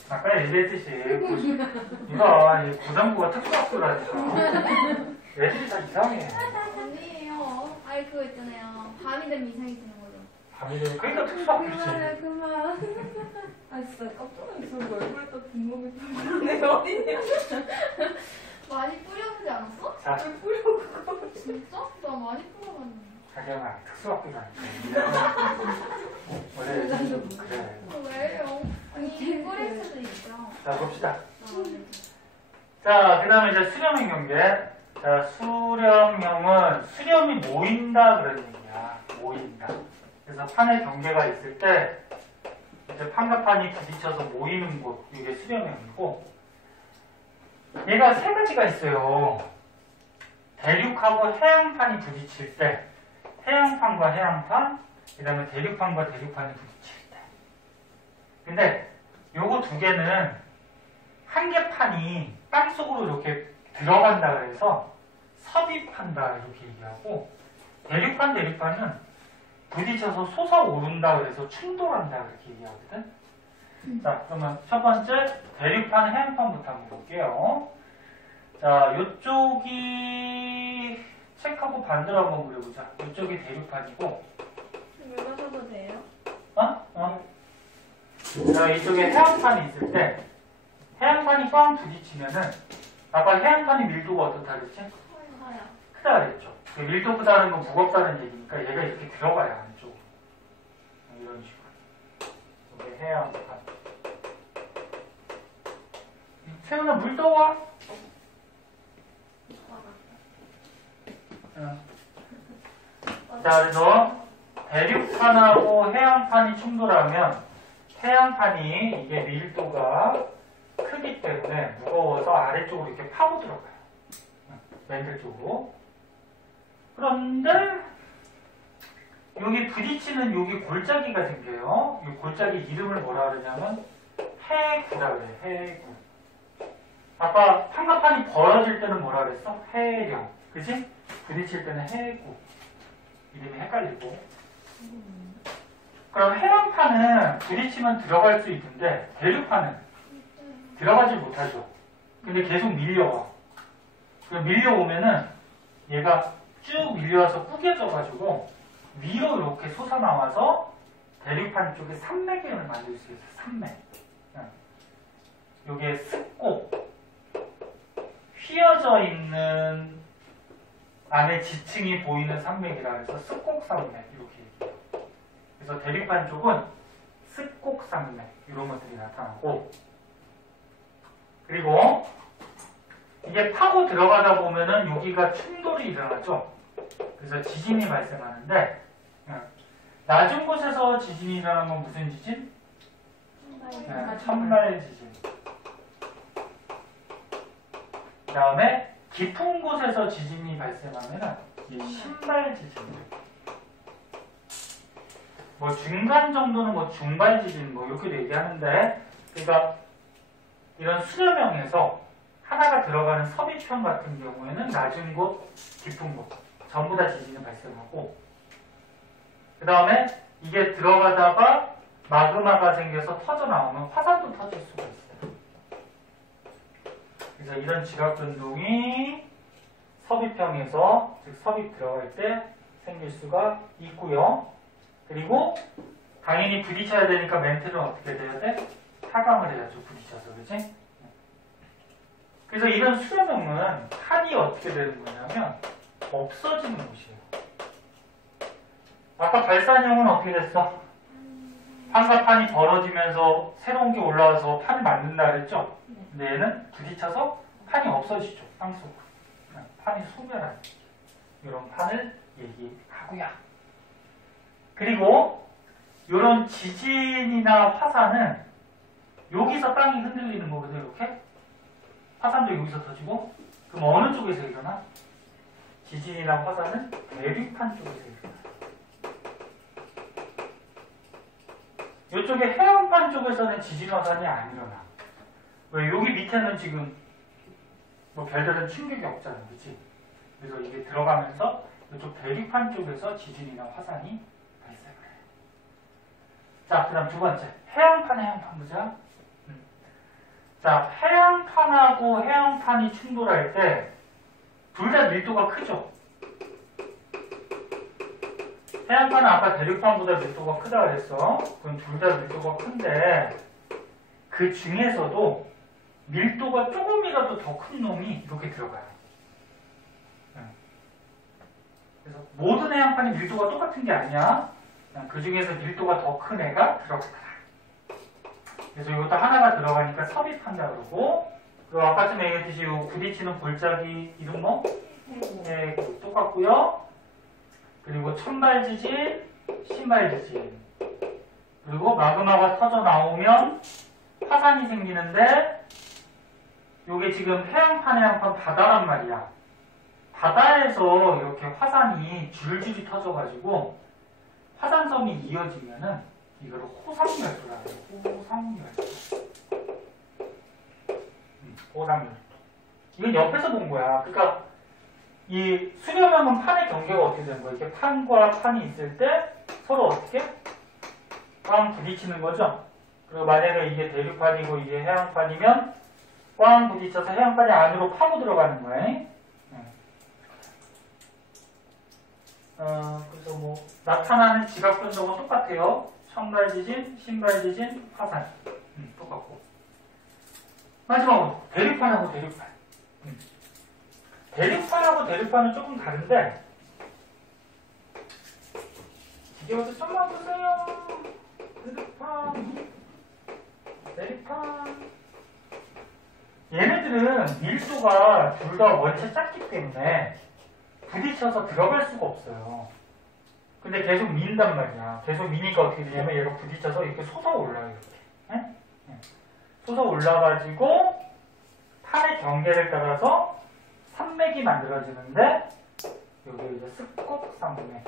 아까 얘기했듯이 이거 고등부가 특수학교라니까 애들이 다 이상해. 아니에요. 아니 그거 있잖아요. 밤이 되면 이상해지는 거죠. 밤이 되면 그러니까 특수학교지. 그만. 아 진짜 깜짝 놀랐어. 얼굴에다 종목이 뿌리는 애가 어딨냐. 많이 뿌려보지 않았어? 자, 왜 뿌려 그거. 진짜? 나 많이 뿌려봤는데. 하경아 특수학교라니까. 원래 그래. 왜요? 아니 뿌릴 수도 있죠. 자 봅시다. 아, 네. 자, 그 다음에 이제 수렴형 경계. 자, 수렴형은 수렴이 모인다 그런 얘기야. 모인다. 그래서 판의 경계가 있을 때 이제 판과 판이 부딪혀서 모이는 곳, 이게 수렴형이고 얘가 세 가지가 있어요. 대륙하고 해양판이 부딪힐 때 해양판과 해양판, 그 다음에 대륙판과 대륙판이 부딪힐 때. 근데 요거 두 개는 한 개 판이 땅속으로 이렇게 들어간다 그래서 섭입한다 이렇게 얘기하고 대륙판은 부딪혀서 솟아오른다 그래서 충돌한다 이렇게 얘기하거든. 자, 그러면 첫 번째 대륙판 해양판부터 한번 볼게요. 자, 요쪽이 책하고 반대로 한번 그려보자. 요쪽이 대륙판이고 읽어서도 돼요? 자, 이쪽에 해양판이 있을 때 해양판이 꽝 부딪히면은 아까 해양판이 밀도가 어떻다 그랬지? 커요. 크다 그랬죠. 밀도 크다는 건 무겁다는 얘기니까 얘가 이렇게 들어가야 안쪽으로. 이런 식으로. 이게 해양판. 세훈아 물 떠와. 자, 그래서 대륙판하고 해양판이 충돌하면 해양판이 이게 밀도가 크기 때문에 무거워서 아래쪽으로 이렇게 파고 들어가요. 멘틀 쪽으로. 그런데 여기 부딪히는 여기 골짜기가 생겨요. 이 골짜기 이름을 뭐라 그러냐면 해구라 그래요. 해구. 아까 판가판이 벌어질 때는 뭐라 그랬어? 해령. 그치? 부딪힐 때는 해구. 이름이 헷갈리고. 그럼 해양판은 부딪히면 들어갈 수 있는데 대륙판은 들어가질 못하죠. 근데 계속 밀려와. 밀려오면은 얘가 쭉 밀려와서 구겨져가지고 위로 이렇게 솟아나와서 대륙판 쪽에 산맥을 만들 수 있어요. 산맥. 여기에 습곡. 휘어져 있는 안에 지층이 보이는 산맥이라 해서 습곡산맥 이렇게 얘기해요. 그래서 대륙판 쪽은 습곡산맥 이런 것들이 나타나고 그리고 이게 파고 들어가다 보면은 여기가 충돌이 일어나죠. 그래서 지진이 발생하는데 낮은 곳에서 지진이 일어나는 건 무슨 지진? 천발 지진. 그 다음에 깊은 곳에서 지진이 발생하면 신발 지진. 뭐 중간 정도는 뭐 중발 지진 뭐 이렇게도 얘기하는데, 그러니까 이런 수렴형에서 하나가 들어가는 섭입형 같은 경우에는 낮은 곳, 깊은 곳 전부 다 지진이 발생하고, 그 다음에 이게 들어가다가 마그마가 생겨서 터져 나오면 화산도 터질 수가 있어요. 그래서 이런 지각변동이 섭입형에서, 즉 섭입 들어갈 때 생길 수가 있고요. 그리고 당연히 부딪혀야 되니까 멘틀은 어떻게 돼야 돼? 하강을 해야죠. 부딪혀서, 그치? 그래서 이런 수렴형은 판이 어떻게 되는 거냐면 없어지는 곳이에요. 아까 발산형은 어떻게 됐어? 판과 판이 벌어지면서 새로운 게 올라와서 판을 만든다 그랬죠? 근데 얘는 부딪혀서 판이 없어지죠. 땅 속으로. 판이 소멸하는 이런 판을 얘기하고요. 그리고 이런 지진이나 화산은 여기서 땅이 흔들리는 거거든요. 이렇게. 화산도 여기서 터지고. 그럼 어느 쪽에서 일어나? 지진이나 화산은 대륙판 쪽에서 일어나요. 이쪽에 해안판 쪽에서는 지진 화산이 안 일어나. 왜? 여기 밑에는 지금 뭐 별다른 충격이 없잖아, 그치? 그래서 이게 들어가면서 이쪽 대륙판 쪽에서 지진이나 화산이 발생을 해요. 자, 그 다음 두 번째. 해양판 보자. 자, 해양판하고 해양판이 충돌할 때 둘 다 밀도가 크죠? 해양판은 아까 대륙판보다 밀도가 크다 그랬어. 그럼 둘 다 밀도가 큰데 그 중에서도 밀도가 조금이라도 더 큰 놈이 이렇게 들어가요. 그래서 모든 해양판이 밀도가 똑같은 게 아니야. 그 중에서 밀도가 더 큰 애가 들어가더라. 그래서 이것도 하나가 들어가니까 섭입한다 그러고, 그리고 아까 전에 얘기했듯이 부딪히는 골짜기 이름 뭐? 네, 똑같고요. 그리고 천발 지진, 신발 지진. 그리고 마그마가 터져 나오면 화산이 생기는데, 요게 지금 해양판 바다란 말이야. 바다에서 이렇게 화산이 줄줄이 터져가지고 화산섬이 이어지면은 이거를 호상열도라고 해요. 호상열도. 호상열도. 이건 옆에서 본 거야. 그러니까 이 수렴형은 판의 경계가 어떻게 되는 거야? 이렇게 판과 판이 있을 때 서로 어떻게? 꽝 부딪히는 거죠. 그리고 만약에 이게 대륙판이고 이게 해양판이면 꽝 부딪혀서 해양판이 안으로 파고 들어가는 거야. 그래서 뭐 나타나는 지각변동은 똑같아요. 청발 지진, 신발 지진, 화산. 똑같고. 마지막으로 대륙판하고 대륙판. 대륙판하고 대륙판은 조금 다른데, 이게 와서 좀만 보세요. 드르팡, 내리팡. 얘네들은 밀도가 둘 다 원체 작기 때문에 부딪혀서 들어갈 수가 없어요. 근데 계속 민단 말이야. 계속 미니까 어떻게 되냐면 얘가 부딪혀서 이렇게 솟아 올라요. 이렇게. 네? 솟아 올라가지고 판의 경계를 따라서 산맥이 만들어지는데 여기 이제 습곡산맥.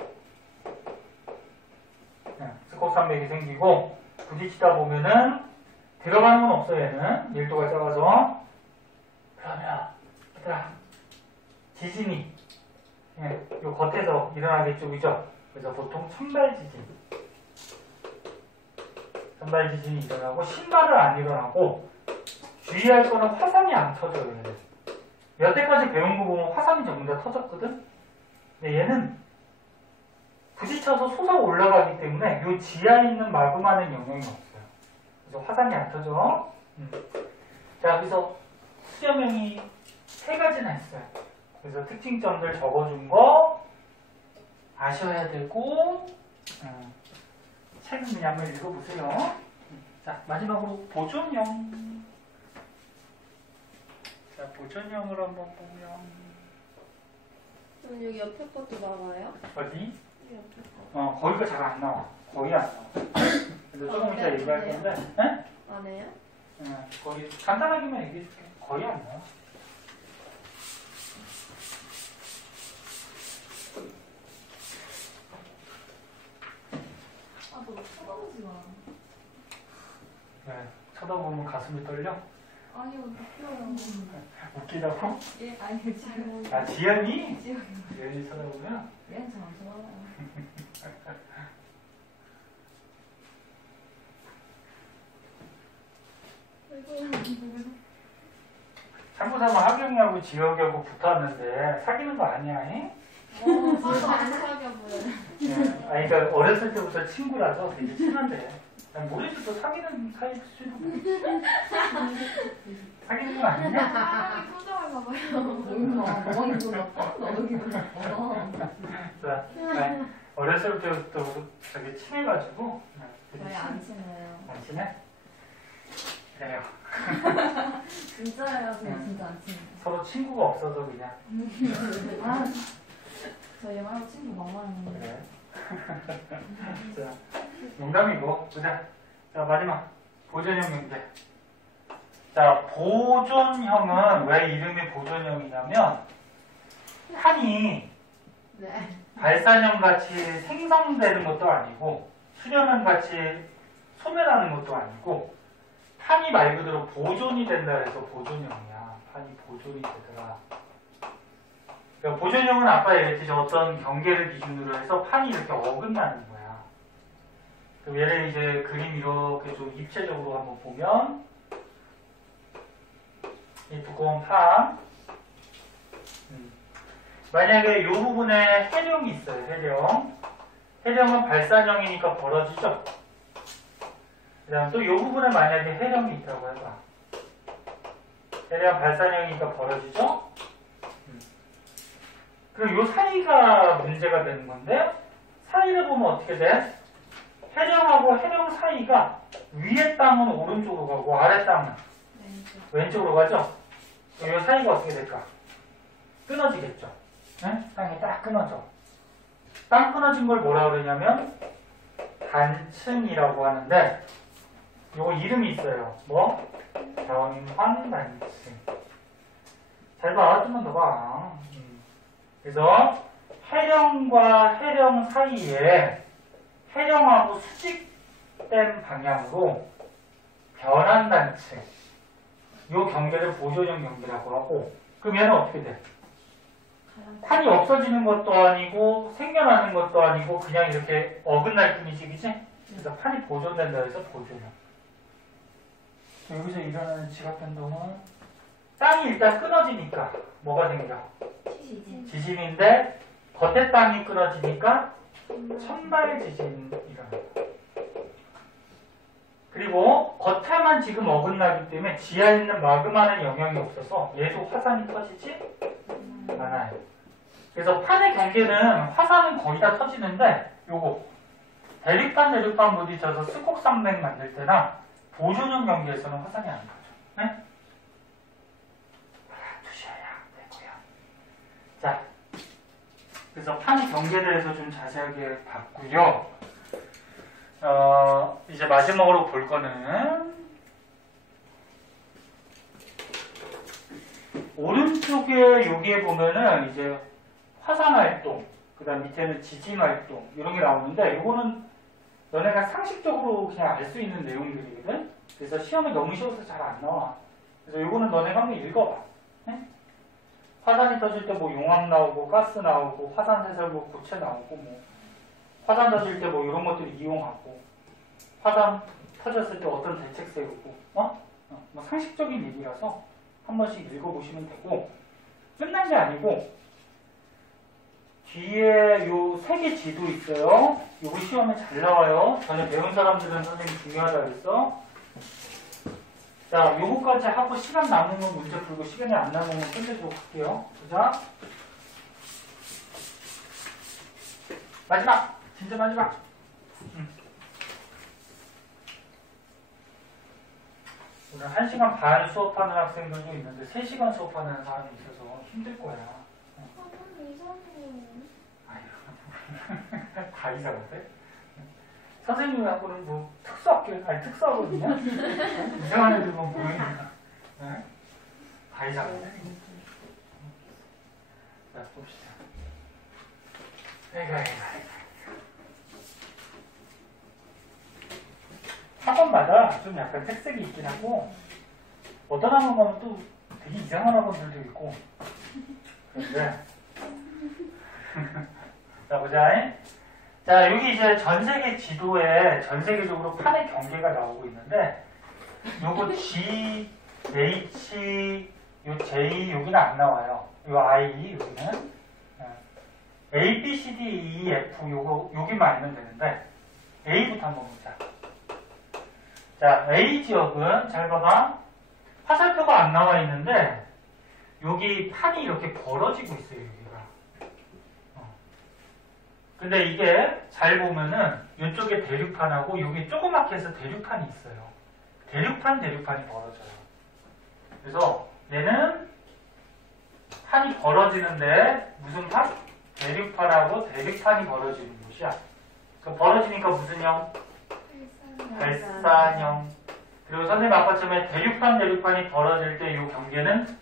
네, 습곡산맥이 생기고 부딪히다 보면은 들어가는 건 없어 얘는 밀도가 작아서. 그러면 얘들아 지진이 요 겉에서 일어나겠죠, 그죠? 그래서 보통 천발 지진이 일어나고 신발은 안 일어나고 주의할 거는 화산이 안 터져요. 얘는. 여태까지 배운 거 보면 화산이 전부 다 터졌거든. 근데 얘는 부딪혀서 솟아 올라가기 때문에 요 지하에 있는 마그마는 영향이 없어요. 그래서 화산이 안 터져. 자, 그래서 수렴형이 3가지나 있어요. 그래서 특징점들 적어준 거 아셔야 되고, 책은 그냥 한번 읽어보세요. 자, 마지막으로 보존형. 자, 보존형으로 한번 보면 그럼 여기 옆에 것도 나와요? 어디? 여기 옆에 거. 거기가 잘 안 나와. 거의 안 나와. 그래서 조금 이따 네, 얘기할 네. 건데, 네? 안 해요? 거기 간단하게만 얘기해줄게. 거의 안 나와. 아, 너 쳐다보지 마. 네, 쳐다보면 가슴이 떨려? 아니요, 웃겨요. 웃기다고? 예, 아니요, 지금. 아, 지연이? 지금. 지연이 쳐다보면? 얘는 잘안 쳐다봐요. 참고삼아 하경이하고 지혁이하고 붙었는데 사귀는 거 아니야, 잉? 서로 안 사겨 보여요. 아니, 그러니까 어렸을 때부터 친구라서 되게 친한데. 난 모르겠어, 사귀는 사이일 수도 있고. 사귀는 거 아니냐? 사람이 표정을 봐봐요. 뭔가, 너무 기분 나빠? 너무 기분 나빠. 자, 아니, 어렸을 때부터 되게 친해가지고. 되게 저희 안 친해요. 안 친해? 그래요. 진짜예요, 저희 진짜 안 친해요. 서로 친구가 없어서 그냥. 아, 저희 말고 친구 많아요. 그래. 자, 농담이고. 보자. 자, 마지막. 보존형 문제. 자, 보존형은 왜 이름이 보존형이냐면, 판이 네. 발산형 같이 생성되는 것도 아니고, 수렴형 같이 소멸하는 것도 아니고, 판이 말 그대로 보존이 된다 해서 보존형이야. 판이 보존이 되더라. 그러니까 보존형은 아까 얘기했듯이 어떤 경계를 기준으로 해서 판이 이렇게 어긋나는 거야. 그럼 얘를 이제 그림 이렇게 좀 입체적으로 한번 보면, 이 두꺼운 판. 만약에 이 부분에 해령이 있어요, 해령. 해령은 발산형이니까 벌어지죠? 그 다음 또 이 부분에 만약에 해령이 있다고 해봐. 해령 발산형이니까 벌어지죠? 그럼 이 사이가 문제가 되는 건데, 사이를 보면 어떻게 돼? 해령하고 해령 사이가 위에 땅은 오른쪽으로 가고 아래 땅은 왼쪽으로 가죠? 그럼 이 사이가 어떻게 될까? 끊어지겠죠? 네? 땅이 딱 끊어져. 땅 끊어진 걸 뭐라 그러냐면 단층이라고 하는데, 요거 이름이 있어요. 뭐? 변환단층. 잘 봐. 좀만 더 봐. 그래서 해령과 해령 사이에 해령하고 수직된 방향으로 변환단층. 요 경계를 보존형 경계라고 하고, 그럼 얘는 어떻게 돼? 판이 없어지는 것도 아니고 생겨나는 것도 아니고 그냥 이렇게 어긋날 뿐이지, 그치? 그래서 판이 보존된다 해서 보존형. 여기서 일어나는 지각 변동은 땅이 일단 끊어지니까 뭐가 생겨? 지진인데 겉에 땅이 끊어지니까 천발 지진이 일어난다. 그리고 겉에만 지금 어긋나기 때문에 지하에 있는 마그마는 영향이 없어서 얘도 화산이 터지지 않아요. 그래서 판의 경계는 화산은 거의 다 터지는데 요거 대륙판 부딪혀서 스곡산맥 만들 때나 보존형 경기에서는 화산이 안 나죠. 네? 두셔야 되고요. 자, 그래서 판 경계대에서 좀 자세하게 봤고요. 이제 마지막으로 볼 거는 오른쪽에 여기에 보면은 이제 화산 활동, 그 다음 밑에는 지진 활동 이런 게 나오는데 이거는 너네가 상식적으로 그냥 알 수 있는 내용들이거든. 그래서 시험에 너무 쉬워서 잘 안 나와. 그래서 이거는 너네가 한번 읽어봐. 네? 화산이 터질 때 뭐 용암 나오고 가스 나오고 화산 해설 뭐 고체 나오고 뭐 화산 터질 때 뭐 이런 것들을 이용하고 화산 터졌을 때 어떤 대책 세우고 뭐 상식적인 얘기라서 한 번씩 읽어보시면 되고 끝난 게 아니고 뒤에 요 세계 지도 있어요. 요거 시험에 잘 나와요. 전에 배운 사람들은 선생님 중요하다 그랬어. 자, 요거까지 하고 시간 남는 건 문제 풀고 시간이 안 남은 건 끝내도록 할게요. 보자. 마지막! 진짜 마지막! 오늘 1시간 반 수업하는 학생들도 있는데 3시간 수업하는 사람이 있어서 힘들 거야. 아유, 다 이상한데? 선생님하고는 뭐 특수하거든요? 이상한 애들만 보이니까. 네? 다 이상한데? 자, 봅시다. 에이가. 학원마다 좀 약간 특색이 있긴 하고, 어떤 학원 가면 또 되게 이상한 학원들도 있고, 그런데, 자, 보자. 자, 여기 이제 전 세계 지도에 전 세계적으로 판의 경계가 나오고 있는데, 요거 G, H, 요 J, 여기는 안 나와요. 요 I, 여기는. A, B, C, D, E, F, 여기만 알면 되는데, A부터 한번 보자. 자, A 지역은, 잘 봐봐. 화살표가 안 나와 있는데, 여기 판이 이렇게 벌어지고 있어요, 여기가. 근데 이게 잘 보면은 이쪽에 대륙판하고 여기 조그맣게 해서 대륙판이 있어요. 대륙판이 벌어져요. 그래서 얘는 판이 벌어지는데 무슨 판? 대륙판하고 대륙판이 벌어지는 곳이야. 그 벌어지니까 무슨 형? 발산형. 그리고 선생님 아까 처음에 대륙판이 벌어질 때 이 경계는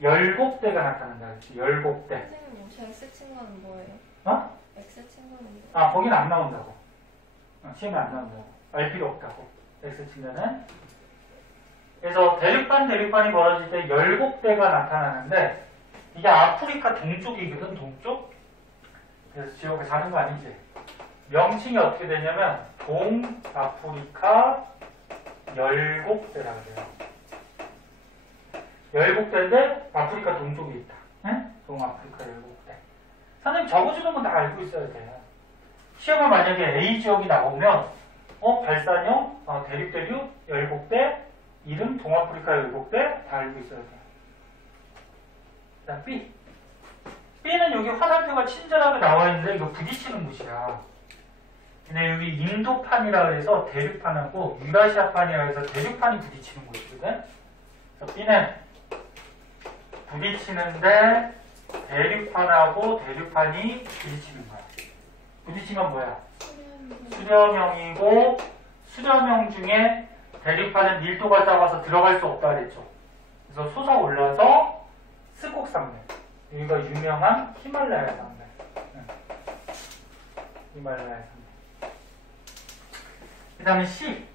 열곡대가 나타난다. 그렇지? 열곡대. 선생님 혹시 X 친 거는 뭐예요? 어? X 친 거는 뭐예요? 아, 거기는 안 나온다고. 시험에 안 나온다고. 알 필요 없다고. X 치면은. 그래서 대륙판이 벌어질 때 열곡대가 나타나는데, 이게 아프리카 동쪽이거든, 동쪽? 그래서 지역에 사는 거 아니지? 명칭이 어떻게 되냐면, 동아프리카 열곡대라고 해요. 열곡대인데, 아프리카 동쪽에 있다. 응? 동아프리카 열곡대. 선생님 적어주는 건 다 알고 있어야 돼요. 시험에 만약에 A 지역이 나오면 발산형, 대륙, 열곡대, 이름 동아프리카 열곡대 다 알고 있어야 돼요. 자, B. B는 여기 화살표가 친절하게 나와 있는데 이거 부딪히는 곳이야. 근데 여기 인도판이라 해서 대륙판하고 유라시아판이라 해서 대륙판이 부딪히는 곳이거든. 그래서 B는 부딪히는데 대륙판하고 대륙판이 부딪히는 거야. 부딪히면 뭐야? 수렴형이고 수렴형 중에 대륙판은 밀도가 작아서 들어갈 수 없다 그랬죠. 그래서 솟아올라서 스곡산맥. 여기가 유명한 히말라야 산맥. 히말라야 산맥. 그 다음에 C.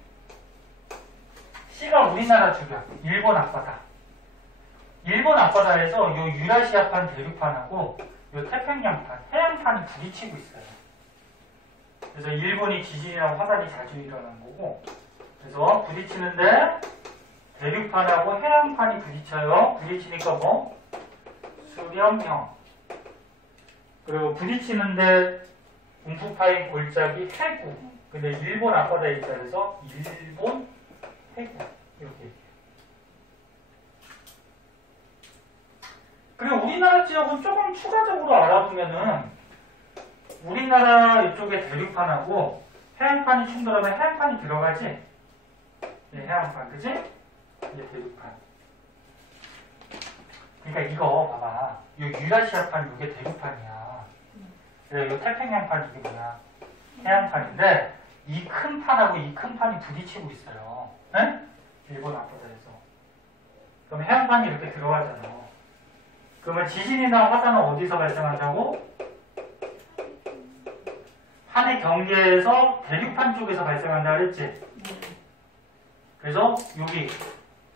C가 우리나라 주변. 일본 앞바다. 일본 앞바다에서 요 유라시아판 대륙판하고 요 태평양판, 해양판이 부딪히고 있어요. 그래서 일본이 지진이랑 화산이 자주 일어나는 거고, 그래서 부딪히는데 대륙판하고 해양판이 부딪혀요. 부딪히니까 뭐? 수렴형. 그리고 부딪히는데 움푹 파인 골짜기 해구. 근데 일본 앞바다에 있다 그래서 일본 해구. 이렇게. 그리고 우리나라 지역은 조금 추가적으로 알아보면은 우리나라 이쪽에 대륙판하고 해양판이 충돌하면 해양판이 들어가지? 예, 해양판, 그지? 이게 대륙판. 그러니까 이거 봐봐. 이 유라시아판 이게 대륙판이야. 그래서 이 태평양판 이게 뭐야? 해양판인데 이 큰 판하고 이 큰 판이 부딪히고 있어요. 에? 일본 앞바다에서. 그럼 해양판이 이렇게 들어가잖아. 그러면 지진이나 화산은 어디서 발생한다고? 판의 경계에서 대륙판 쪽에서 발생한다 그랬지? 그래서 여기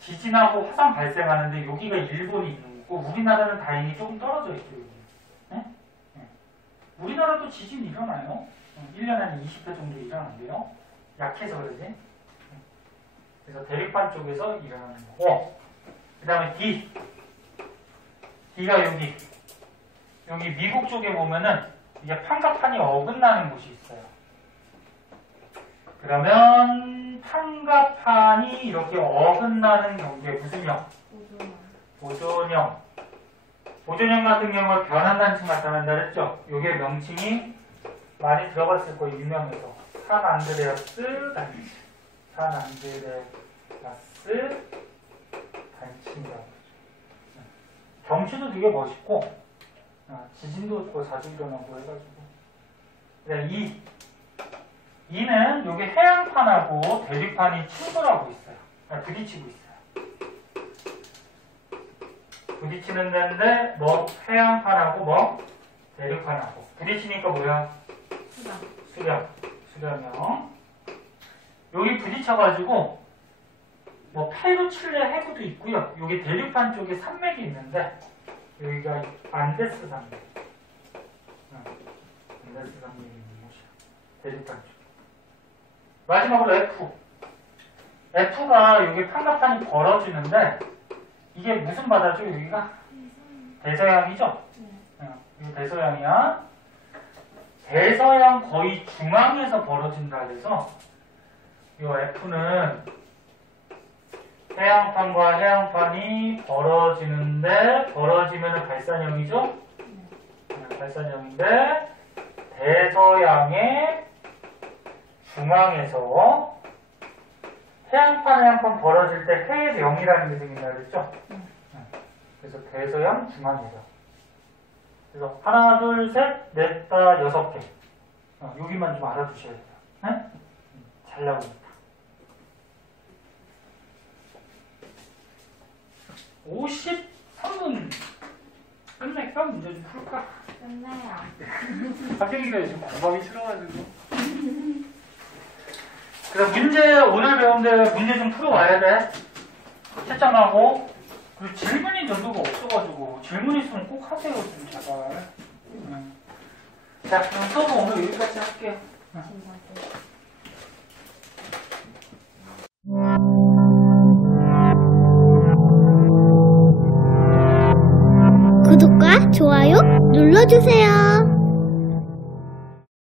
지진하고 화산 발생하는데 여기가 일본이 있는 거고 우리나라는 다행히 조금 떨어져 있죠. 여기. 네? 네. 우리나라도 지진 일어나요. 1년에 한 20회 정도 일어난대요. 약해서 그러지. 그래서 대륙판 쪽에서 일어나는 거고 그 다음에 D가 여기 미국 쪽에 보면은 이게 판과 판이 어긋나는 곳이 있어요. 그러면 판과 판이 이렇게 어긋나는 경우에 무슨 형? 보존형. 보존형 같은 경우는 변환단층 나타난다 그랬죠? 요게 명칭이 많이 들어봤을 거예요. 유명해서. 산안드레아스 단층. 산안드레아스 단층이라고 그러죠. 경치도 되게 멋있고 지진도 자주 일어나고 해가지고. 이는 여기 해양판하고 대륙판이 충돌하고 있어요. 부딪히고 있어요. 부딪히는 데인데 뭐 해양판하고 뭐 대륙판하고 부딪히니까 뭐야? 수렴형. 여기 부딪혀가지고 뭐 페루, 칠레 해구도 있고요. 여기 대륙판 쪽에 산맥이 있는데 여기가 안데스 산맥. 안데스 산맥이 있는 곳이야. 대륙판 쪽. 마지막으로 F가 여기 판과판이 벌어지는데 이게 무슨 바다죠? 여기가 대서양이죠? 이게 대서양이야. 대서양 거의 중앙에서 벌어진다 그래서 이 F는 해양판과 해양판이 벌어지면 발산형이죠? 발산형인데 대서양의 중앙에서 해양판 벌어질 때 해령이라는 게 생긴다 그랬죠? 그래서 대서양 중앙에서. 그래서 하나, 둘, 셋, 넷, 다, 6개. 여기만 좀 알아두셔야 돼요. 네? 잘 나오니까. 53분 끝낼까? 문제 좀 풀까? 끝내요. 학생이가 요즘 공부하기 싫어가지고. 그래서 오늘 배운 데 문제 좀 풀어와야 돼. 채점하고. 그리고 질문이 전도가 없어가지고. 질문 있으면 꼭 하세요, 좀 제발. 자, 그럼 수업은 오늘 여기까지 할게요. 구독과 좋아요 눌러주세요.